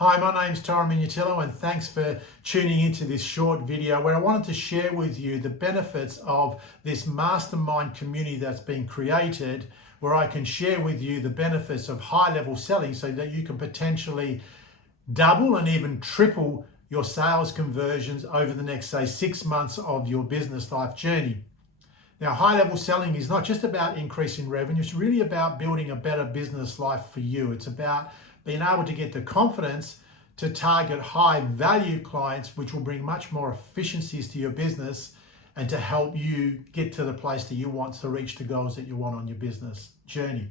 Hi, my name's Torrin and thanks for tuning into this short video where I wanted to share with you the benefits of this mastermind community that's been created, where I can share with you the benefits of high-level selling so that you can potentially double and even triple your sales conversions over the next, say, 6 months of your business life journey. Now, high-level selling is not just about increasing revenue, it's really about building a better business life for you. It's about being able to get the confidence to target high-value clients, which will bring much more efficiencies to your business and to help you get to the place that you want to reach the goals that you want on your business journey.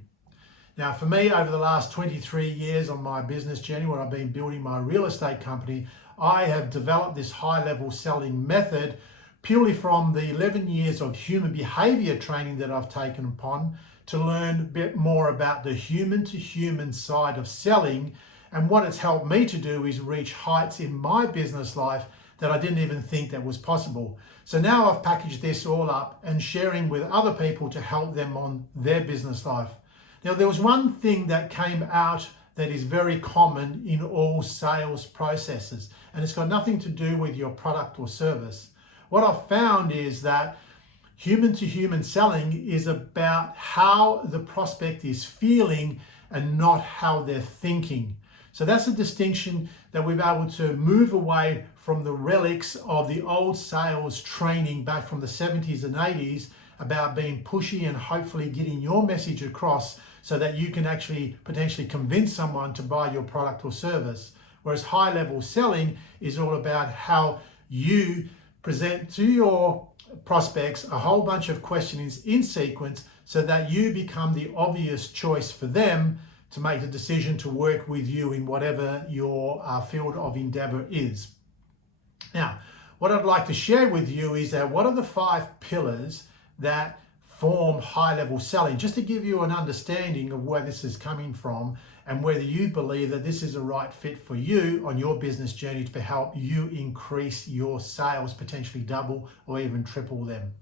Now, for me, over the last 23 years on my business journey, where I've been building my real estate company, I have developed this high-level selling method purely from the 11 years of human behavior training that I've taken upon to learn a bit more about the human-to-human side of selling. And what it's helped me to do is reach heights in my business life that I didn't even think that was possible. So now I've packaged this all up and sharing with other people to help them on their business life. Now, there was one thing that came out that is very common in all sales processes, and it's got nothing to do with your product or service. What I've found is that human-to-human selling is about how the prospect is feeling and not how they're thinking. So that's a distinction that we've been able to move away from the relics of the old sales training back from the 70s and 80s about being pushy and hopefully getting your message across so that you can actually potentially convince someone to buy your product or service. Whereas high-level selling is all about how you present to your prospects a whole bunch of questions in sequence so that you become the obvious choice for them to make the decision to work with you in whatever your field of endeavor is. Now, what I'd like to share with you is that what are the 5 pillars that form high-level selling, just to give you an understanding of where this is coming from and whether you believe that this is a right fit for you on your business journey to help you increase your sales, potentially double or even triple them.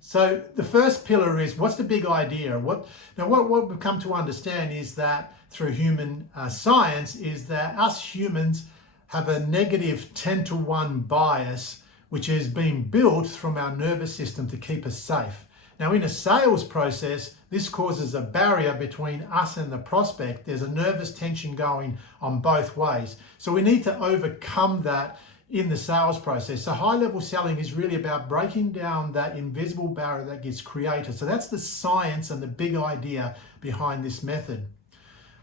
So the first pillar is, what's the big idea? What we've come to understand is that through human science is that us humans have a negative 10-to-1 bias, which has been built from our nervous system to keep us safe. Now, in a sales process, this causes a barrier between us and the prospect. There's a nervous tension going on both ways. So we need to overcome that in the sales process. So high-level selling is really about breaking down that invisible barrier that gets created. So that's the science and the big idea behind this method.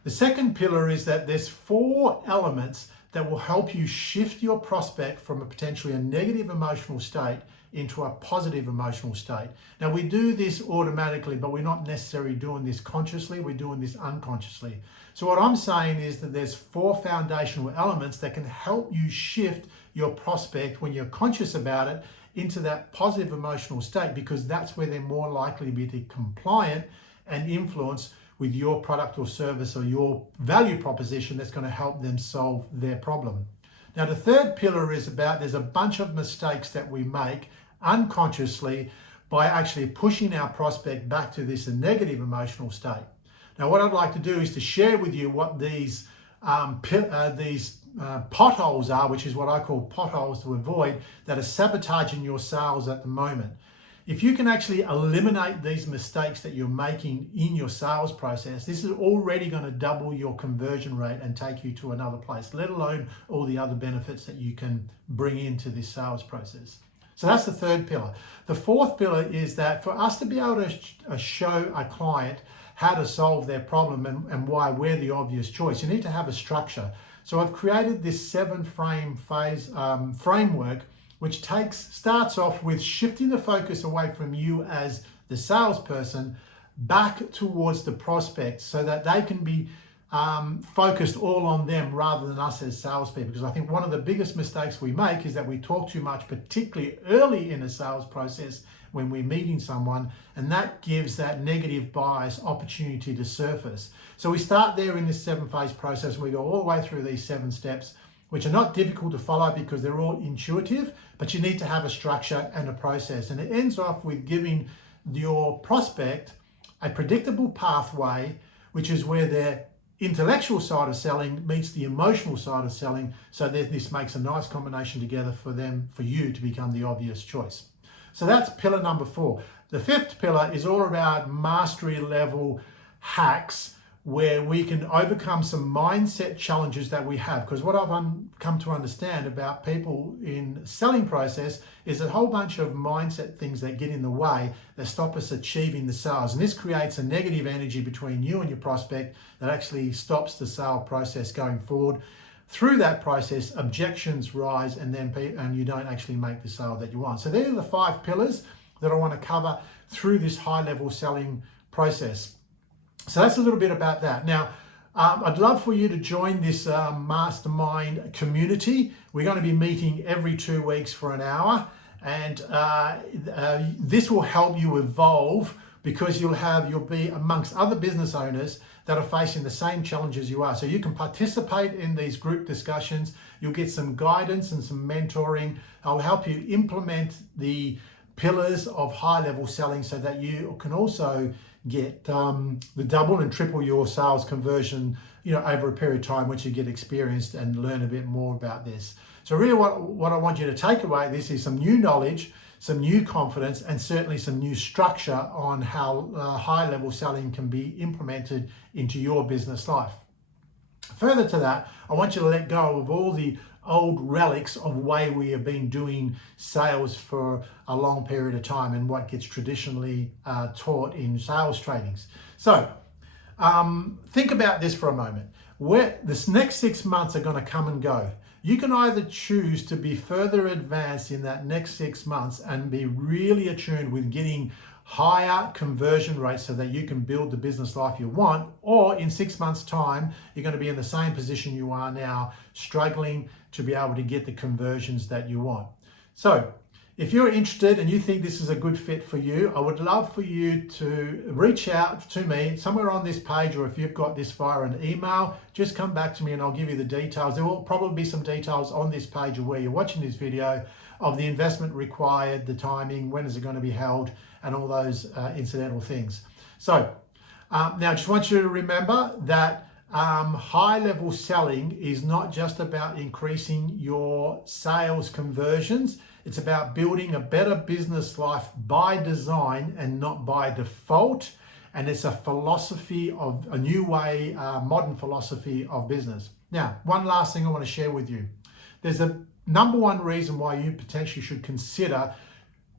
The second pillar is that there's 4 elements that will help you shift your prospect from a potentially a negative emotional state into a positive emotional state. Now, we do this automatically, but we're not necessarily doing this consciously, we're doing this unconsciously. So what I'm saying is that there's 4 foundational elements that can help you shift your prospect when you're conscious about it into that positive emotional state, because that's where they're more likely to be compliant and influence with your product or service or your value proposition that's going to help them solve their problem. Now, the third pillar is about there's a bunch of mistakes that we make unconsciously by actually pushing our prospect back to this negative emotional state. Now, what I'd like to do is to share with you what these potholes are, which is what I call potholes to avoid, that are sabotaging your sales at the moment. If you can actually eliminate these mistakes that you're making in your sales process, this is already going to double your conversion rate and take you to another place, let alone all the other benefits that you can bring into this sales process. So that's the third pillar. The fourth pillar is that for us to be able to show a client how to solve their problem and why we're the obvious choice, you need to have a structure. So I've created this 7-frame framework, which starts off with shifting the focus away from you as the salesperson back towards the prospect so that they can be focused all on them rather than us as salespeople. Because I think one of the biggest mistakes we make is that we talk too much, particularly early in a sales process when we're meeting someone, and that gives that negative bias opportunity to surface. So we start there in this 7-phase process. We go all the way through these 7 steps, which are not difficult to follow because they're all intuitive, but you need to have a structure and a process. And it ends off with giving your prospect a predictable pathway, which is where they're intellectual side of selling meets the emotional side of selling, so that this makes a nice combination together for you to become the obvious choice. So that's pillar number 4. The 5th pillar is all about mastery level hacks, where we can overcome some mindset challenges that we have. Because what I've come to understand about people in selling process is a whole bunch of mindset things that get in the way that stop us achieving the sales. And this creates a negative energy between you and your prospect that actually stops the sale process going forward. Through that process, objections rise, and you don't actually make the sale that you want. So these are the 5 pillars that I want to cover through this high-level selling process. So that's a little bit about that. Now, I'd love for you to join this mastermind community. We're going to be meeting every 2 weeks for an hour, and this will help you evolve, because you'll be amongst other business owners that are facing the same challenges you are. So you can participate in these group discussions. You'll get some guidance and some mentoring. I'll help you implement the pillars of high-level selling so that you can also get the double and triple your sales conversion, over a period of time once you get experienced and learn a bit more about this. So really what I want you to take away this is some new knowledge, some new confidence, and certainly some new structure on how high-level selling can be implemented into your business life. Further to that, I want you to let go of all the old relics of way we have been doing sales for a long period of time and what gets traditionally taught in sales trainings. So think about this for a moment. This next 6 months are going to come and go. You can either choose to be further advanced in that next 6 months and be really attuned with getting higher conversion rates so that you can build the business life you want, or in 6 months' time, you're going to be in the same position you are now, struggling to be able to get the conversions that you want. So if you're interested and you think this is a good fit for you, I would love for you to reach out to me somewhere on this page, or if you've got this via an email, just come back to me and I'll give you the details. There will probably be some details on this page of where you're watching this video of the investment required, the timing, when is it going to be held, and all those incidental things. So now I just want you to remember that high-level selling is not just about increasing your sales conversions. It's about building a better business life by design and not by default. And it's a philosophy of a new way, modern philosophy of business. Now, one last thing I want to share with you. There's a number one reason why you potentially should consider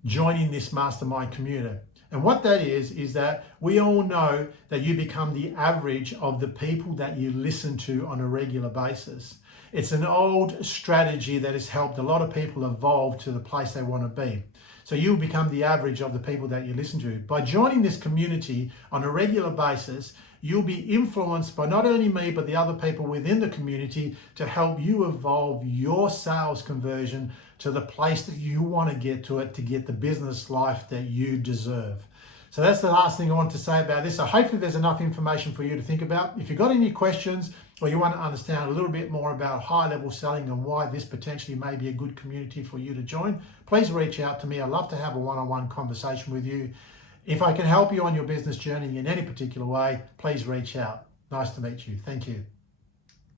joining this mastermind community. And what that is that we all know that you become the average of the people that you listen to on a regular basis. It's an old strategy that has helped a lot of people evolve to the place they want to be. So you'll become the average of the people that you listen to. By joining this community on a regular basis, you'll be influenced by not only me, but the other people within the community to help you evolve your sales conversion to the place that you want to get to get the business life that you deserve. So that's the last thing I want to say about this. So hopefully there's enough information for you to think about. If you've got any questions or you want to understand a little bit more about high-level selling and why this potentially may be a good community for you to join, please reach out to me. I'd love to have a one-on-one conversation with you. If I can help you on your business journey in any particular way, please reach out. Nice to meet you. Thank you.